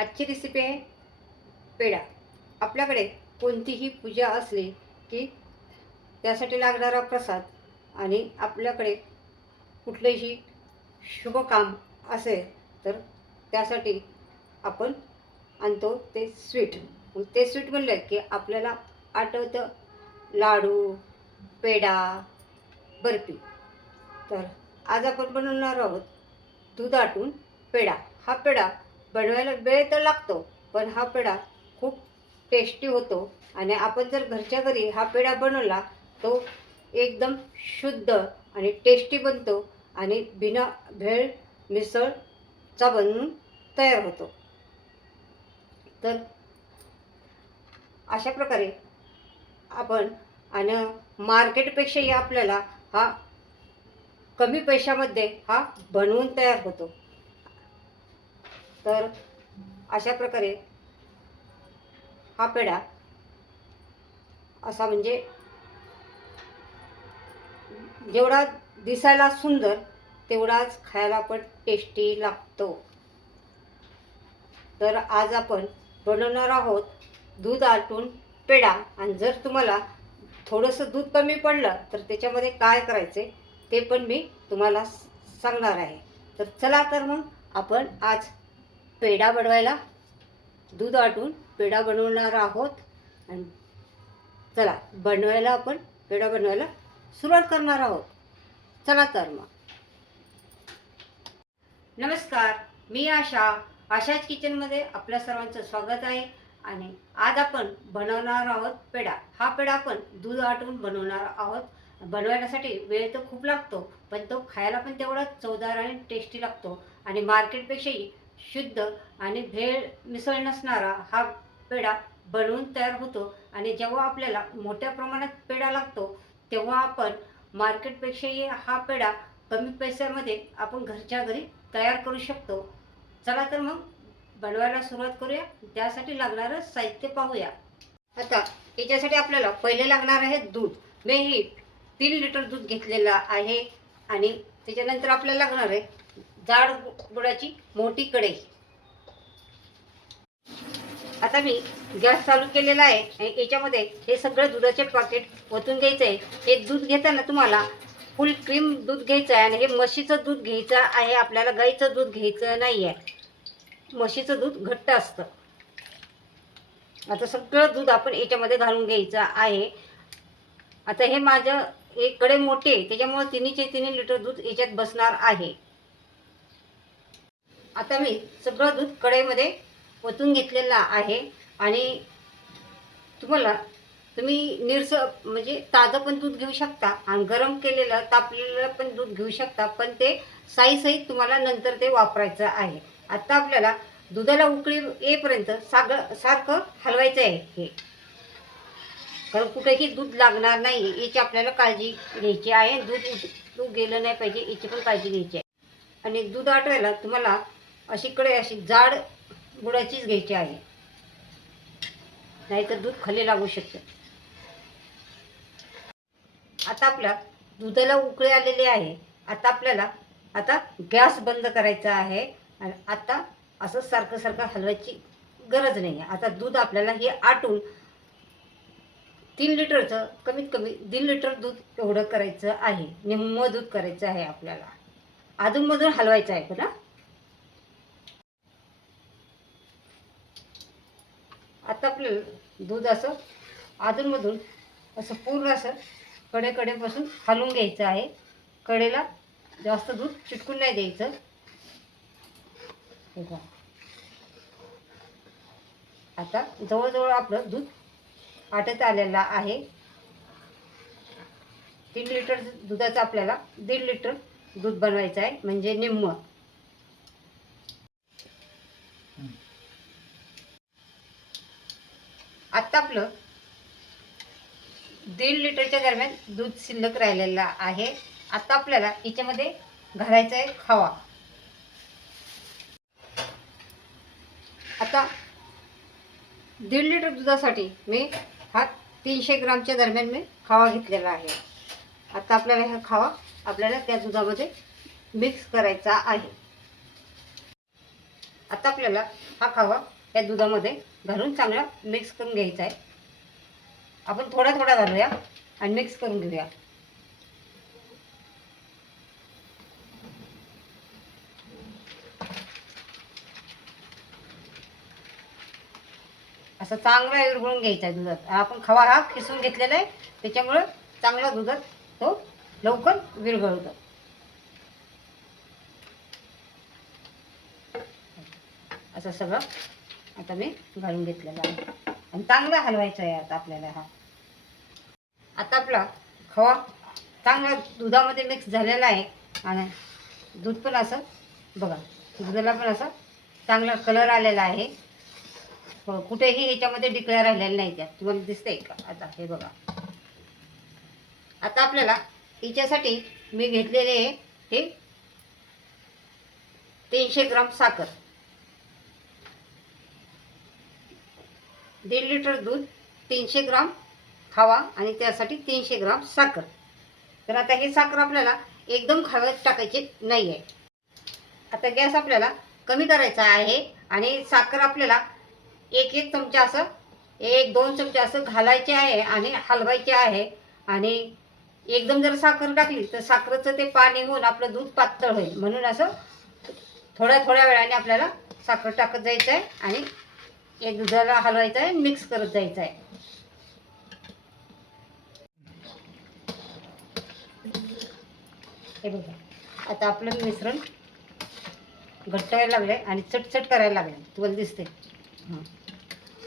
आजची रेसिपी आहे पेढा. आपल्याकडे कोणतीही पूजा असली की त्यासाठी लागणारा प्रसाद आणि आपल्याकडे कुठलेही शुभ काम असेल तर त्यासाठी आपण आणतो ते स्वीट ते स्वीट म्हणलं की आपल्याला आठवतं लाडू पेढा बर्फी. तर आज आपण बनवणार आहोत दूध आटून पेढा. हा पेढा बनवायला वेळ तर लागतो पण हा पेढा खूप टेस्टी होतो. आणि आपण जर घरच्या घरी हा पेढा बनवला तो एकदम शुद्ध आणि टेस्टी बनतो आणि बिना भेळ मिसळचा बनून तयार होतो. तर अशा प्रकारे आपण आणि मार्केटपेक्षाही आपल्याला हा कमी पैशामध्ये हा बनवून तयार होतो. तर अशा प्रकारे हा पेढा असा म्हणजे जेवढा दिसायला सुंदर तेवढाच खायला पण टेस्टी लागतो. तर आज आपण बनवणार आहोत दूध आटून पेढा. आणि जर तुम्हाला थोडंसं दूध कमी पडलं तर त्याच्यामध्ये काय करायचे ते पण मी तुम्हाला सांगणार आहे. तर चला तर मग आपण आज पेढा बनवायला दूध वाटून पेढा बनवणार आहोत. आणि चला बनवायला आपण पेढा बनवायला सुरुवात करणार आहोत. चला तर मग. नमस्कार मी आशा. आशाच किचनमध्ये आपल्या सर्वांचं स्वागत आहे. आणि आज आपण बनवणार आहोत पेढा. हा पेढा आपण दूध वाटून बनवणार आहोत. बनवण्यासाठी वेळ तर खूप लागतो पण तो खायला पण तेवढाच चवदार आणि टेस्टी लागतो. आणि मार्केटपेक्षाही शुद्ध आणि भेळ मिसळ नसणारा हा पेढा बनवून तयार होतो. आणि जेव्हा आपल्याला मोठ्या प्रमाणात पेढा लागतो तेव्हा आपण मार्केटपेक्षाही हा पेढा कमी पैशामध्ये आपण घरच्या घरी तयार करू शकतो. चला तर मग बनवायला सुरुवात करूया. त्यासाठी लागणारं साहित्य पाहूया. आता याच्यासाठी आपल्याला पहिले लागणार आहे दूध. मी ही तीन लिटर दूध घेतलेलं आहे. आणि त्याच्यानंतर आपल्याला लागणार आहे जाड गुळाची मोठी कढई. आता मी गॅस चालू केलेला आहे आणि याच्यामध्ये हे सगळं दुधाचे पॅकेट ओतून घ्यायचं आहे. हे दूध घेताना तुम्हाला फुल क्रीम दूध घ्यायचं आहे आणि हे म्हशीचं दूध घ्यायचं आहे. आपल्याला गाईचं दूध घ्यायचं नाही आहे. म्हशीचं दूध घट्ट असतं. आता सगळं दूध आपण याच्यामध्ये घालून घ्यायचं आहे. आता हे माझं एक कडे मोठे आहे. त्याच्यामुळे तिन्हीचे तिन्ही लिटर दूध याच्यात बसणार आहे. आता मी सगळं दूध कढईमध्ये ओतून घेतलेलं आहे. आणि तुम्हाला तुम्ही निरस म्हणजे ताजं पण दूध घेऊ शकता आणि गरम केलेलं तापलेलं पण दूध घेऊ शकता पण ते साईसहित तुम्हाला नंतर ते वापरायचं आहे. आता आपल्याला दुधाला उकळी येईपर्यंत साग सारखं हलवायचं आहे हे. कारण कुठेही दूध लागणार नाही याची आपल्याला काळजी घ्यायची आहे. दूध दूध गेलं नाही पाहिजे याची पण काळजी घ्यायची आहे. आणि दूध आटवायला तुम्हाला अशी कडे अशी जाड गुळाचीच घ्यायची आहे. नाहीतर दूध खाली लागू शकतं. आता आपल्या दुधाला उकळे आलेले आहे. आता आपल्याला आता गॅस बंद करायचा आहे. आणि आता असं सारखं सारखं हलवायची गरज नाही आहे. आता दूध आपल्याला हे आटून तीन लिटरचं कमीत कमी दीड लिटर दूध एवढं करायचं आहे. निम्म दूध करायचं आहे आपल्याला. अधूनमधून हलवायचं आहे ना आता आपलं दूध असं अधूनमधून असं पूर्ण असं कडेकडेपासून हलवून घ्यायचं आहे. कडेला जास्त दूध चिटकून नाही द्यायचं. हे आता जवळजवळ आपलं दूध आटत आलेलं आहे. तीन लिटर दुधाचं आपल्याला दीड लिटर दूध बनवायचं आहे. म्हणजे निम्म. आत्ता आपलं दीड लिटरच्या दरम्यान दूध शिल्लक राहिलेलं आहे. आता आपल्याला याच्यामध्ये घालायचा आहे खवा. आता दीड लिटर दुधासाठी मी हा तीनशे ग्रामच्या दरम्यान मी खावा घेतलेला आहे. आता आपल्याला हा खावा आपल्याला त्या दुधामध्ये मिक्स करायचा आहे. आता आपल्याला हा खावा त्या दुधामध्ये घालून चांगला मिक्स करून घ्यायचा आहे. आपण थोडा थोडा घालूया आणि मिक्स करून घेऊया. असं चांगला विरघळून घ्यायचा आहे दुधात. आपण खवा हा खिसून घेतलेला आहे. त्याच्यामुळं चांगला दुधात तो लवकर विरघळतो. असं सगळं आता मी घालून घेतलेलं आहे. आणि चांगला हलवायचा आहे आता आपल्याला हा. आता आपला खवा चांगला दुधामध्ये मिक्स झालेला आहे. आणि दूध पण असं बघा दुधाला पण असं चांगला कलर आलेला आहे. हो, कुठेही ह्याच्यामध्ये डिक्लेअर राहिलेलं नाही त्या तुम्हाला दिसतंय का? आता हे बघा. आता आपल्याला हिच्यासाठी मी घेतलेले आहे हे तीनशे ग्राम साखर. दीड लिटर दूध तीनशे ग्राम खावा आणि त्यासाठी तीनशे ग्राम साखर. तर आता हे साखर आपल्याला एकदम खाव्यात टाकायची नाही आहे. आता गॅस आपल्याला कमी करायचा आहे आणि साखर आपल्याला एक एक चमचा असं एक दोन चमचे असं घालायचे आहे आणि हलवायचे आहे. आणि एकदम जर साखर टाकली तर साखरेचं ते पाणी होऊन आपलं दूध पातळ होईल. म्हणून असं थोड्या थोड्या वेळाने आपल्याला साखर टाकत जायचं आहे आणि एक दुधाला हलवायचं आहे मिक्स करत जायचं आहे हे बघा आता आपलं मिश्रण घट्ट व्हायला आहे आणि चटचट करायला लागलं आहे तुम्हाला दिसते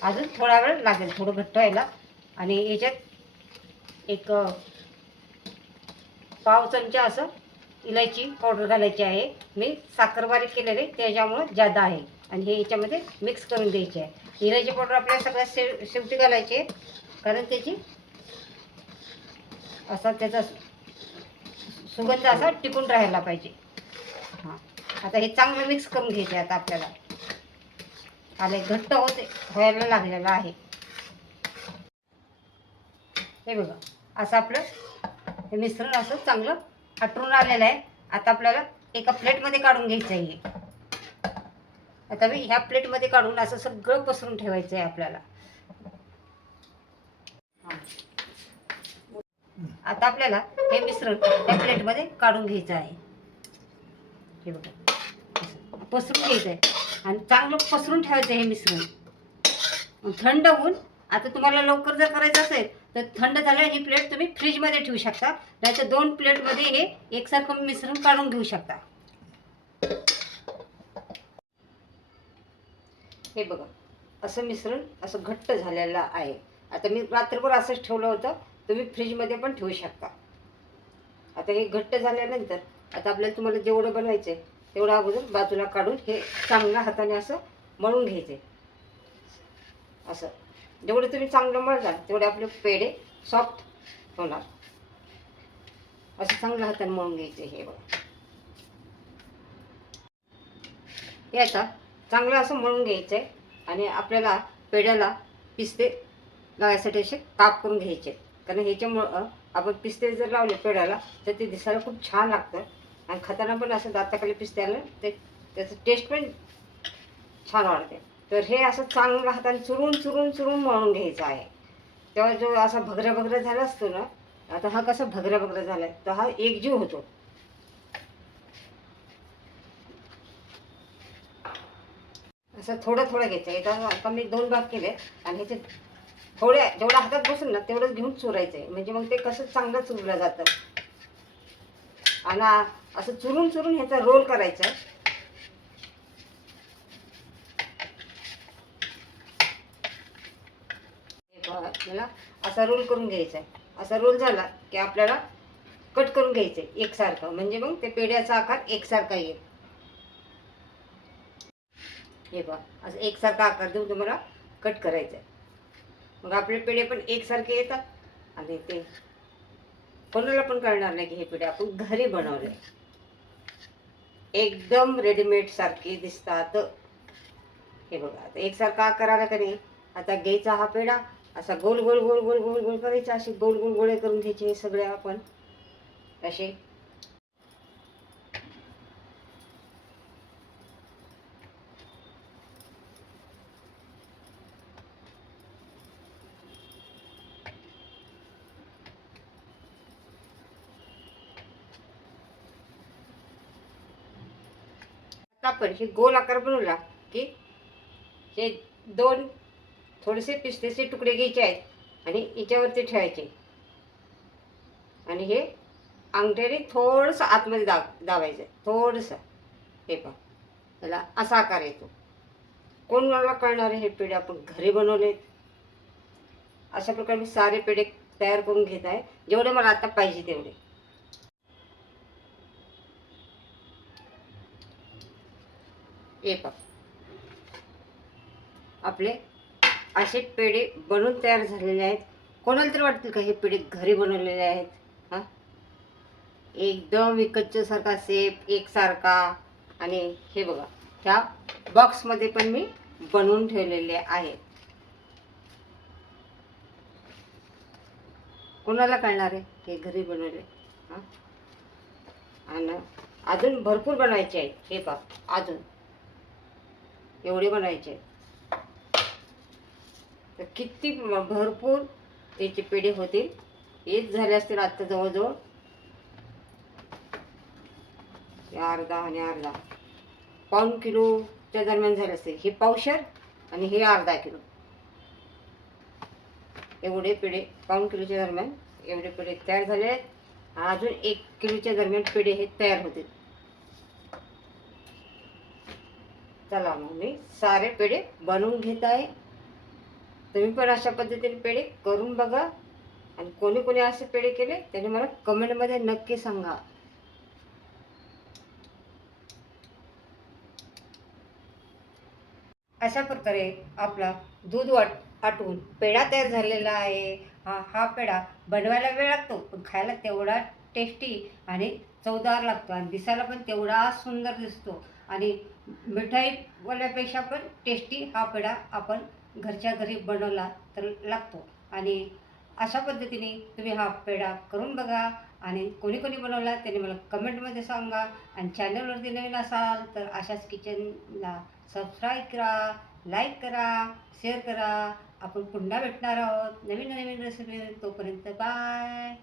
अजून थोडा वेळ लागेल थोडं घट्ट व्हायला. आणि याच्यात एक पाव चमचा असं इलायची पावडर घालायची आहे. मी साखर बारीक केलेले त्याच्यामुळं जादा आहे. आणि हे याच्यामध्ये मिक्स करून द्यायचे आहे. इलायची पावडर आपल्याला सगळ्यात शेव शेवटी घालायचे आहे. कारण त्याची असा त्याचा सुगंध असा टिकून राहायला पाहिजे. हां. आता हे चांगलं मिक्स करून घ्यायचे आता आपल्याला. आले घट्ट होते व्हायला लागलेलं आहे. हे बघा. असं आपलं हे मिश्रण असं चांगलं हटरून आलेलं आहे. आता आपल्याला एका प्लेटमध्ये काढून घ्यायचं आहे आता मी ह्या प्लेटमध्ये काढून असं सगळं पसरून ठेवायचं आहे आपल्याला. आता आपल्याला हे मिश्रण त्या प्लेटमध्ये काढून घ्यायचं आहे. हे बघा. पसरून घ्यायचं आहे आणि चांगलं पसरून ठेवायचं हे मिश्रण. थंड होऊन आता तुम्हाला लवकर जर करायचं असेल तर थंड झाल्यावर ही प्लेट तुम्ही फ्रीजमध्ये ठेवू शकता. नाहीतर दोन प्लेटमध्ये हे एकसारखं मिश्रण काढून घेऊ शकता. हे बघा. असं मिश्रण असं घट्ट झालेलं आहे. आता मी रात्रभर असंच ठेवलं होतं. तुम्ही फ्रीजमध्ये पण ठेवू शकता. आता हे घट्ट झाल्यानंतर आता आपल्याला तुम्हाला जेवढं बनवायचं आहे तेवढं अगोदर बाजूला काढून हे चांगल्या हाताने असं मळून घ्यायचे असं. जेवढं तुम्ही चांगलं मळणार तेवढे आपले पेढे सॉफ्ट होणार. असं चांगल्या हाताने मळून घ्यायचे हे बघा. हे आता चांगलं असं मळून घ्यायचं आहे आणि आपल्याला पेढ्याला पिस्ते लावायसाठी असे काप करून घ्यायचे. कारण ह्याच्यामुळं आपण पिस्ते जर लावले पेढ्याला तर ते दिसायला खूप छान लागतं. आणि खाताना पण असं दाताखाली पिस्ते आलं ते त्याचं टेस्ट पण छान वाढते. तर हे असं चांगलं हाताने चुरून चुरून चुरून मळून घ्यायचं आहे. तेव्हा जो असा भगरा भगरा झाला असतो ना आता हा कसा भगरा भगरा झाला आहे तर हा एकजीव होतो. असं थोडं थोडं घ्यायचं. आहे आता मी दोन भाग केले आणि ह्याचे थोड्या जेवढ्या हातात बसून ना तेवढंच घेऊन चुरायचं आहे म्हणजे मग ते कसं चांगलं चुरलं जातं. आणि असं चुरून चुरून ह्याचा रोल करायचा. आहे बघा, आपल्याला असा रोल करून घ्यायचा आहे. असा रोल झाला की आपल्याला कट करून घ्यायचं आहे एकसारखं. म्हणजे मग ते पेढ्याचा आकार एकसारखा येईल. हे बघा असं एकसारखा आकार देऊन तुम्हाला कट करायचं आहे मग आपले पेढे पण एकसारखे येतात. आणि ते कोणाला पण कळणार नाही की हे पेढे आपण घरी बनवले. एकदम रेडीमेड सारखे दिसतात. हे बघा आता एकसारखा आकार आला का नाही? आता घ्यायचा हा पेढा असा गोल गोल गोल गोल गोल गोल करायचा असे गोल गोल गोळे करून घ्यायचे हे सगळे आपण. असे आपण हे गोल आकार बनवला की हे दोन थोडेसे पिस्तेचे तुकडे घ्यायचे आहेत आणि याच्यावरती ठेवायचे. आणि हे अंगठ्याने थोडंसं आतमध्ये दाब दाबायचं. थोडंसं. हे पहा. त्याला असा आकार येतो. कोण मला कळणार आहे हे पेढे आपण घरी बनवलेत अशा प्रकारे मी सारे पेढे तयार करून घेत आहे. जेवढे मला आता पाहिजे तेवढे. हे पहा. आपले असे पेढे बनवून तयार झालेले आहेत. कोणाला तरी वाटतील का हे पेढे घरी बनवलेले आहेत? हां? एकदम विकतच्यासारखा सेप एकसारखा. आणि हे बघा ह्या बॉक्समध्ये पण मी बनवून ठेवलेले आहेत. कोणाला कळणार आहे हे घरी बनवले? हां? आणि अजून भरपूर बनवायचे आहेत. हे पहा अजून. एवढे बनायचे तर किती भरपूर याचे पेढे होतील. हेच झाले असतील आत्ता जवळजवळ. अर्धा आणि अर्धा. पाऊण किलोच्या दरम्यान झाले असते हे पावशर आणि हे अर्धा किलो. एवढे पेढे पाऊण किलोच्या दरम्यान एवढे पेढे तयार झाले आहेत. अजून एक किलोच्या दरम्यान पेढे हे तयार होतील. चला मग मी सारे पेढे बनवून घेत आहे. तुम्ही पण अशा पद्धतीने पेढे करून बघा. आणि कोणी कोणी असे पेढे केले त्याने मला कमेंटमध्ये नक्की सांगा. अशा प्रकारे आपला दूध वाट आटवून पेढा तयार झालेला आहे. हा हा पेढा बनवायला वेळ लागतो पण खायला तेवढा टेस्टी आणि चवदार लागतो आणि दिसायला पण तेवढा सुंदर दिसतो. आणि मिठाईवाल्यापेक्षा पण टेस्टी हा पेढा आपण घरच्या घरी बनवला तर लागतो. आणि अशा पद्धतीने तुम्ही हा पेढा करून बघा आणि कोणी कोणी बनवला त्याने मला कमेंटमध्ये सांगा आणि चॅनलवरती नवीन असाल तर अशाच किचनला सबस्क्राईब करा लाईक करा शेअर करा. आपण पुन्हा भेटणार आहोत. नवीन नवीन रेसिपी तोपर्यंत बाय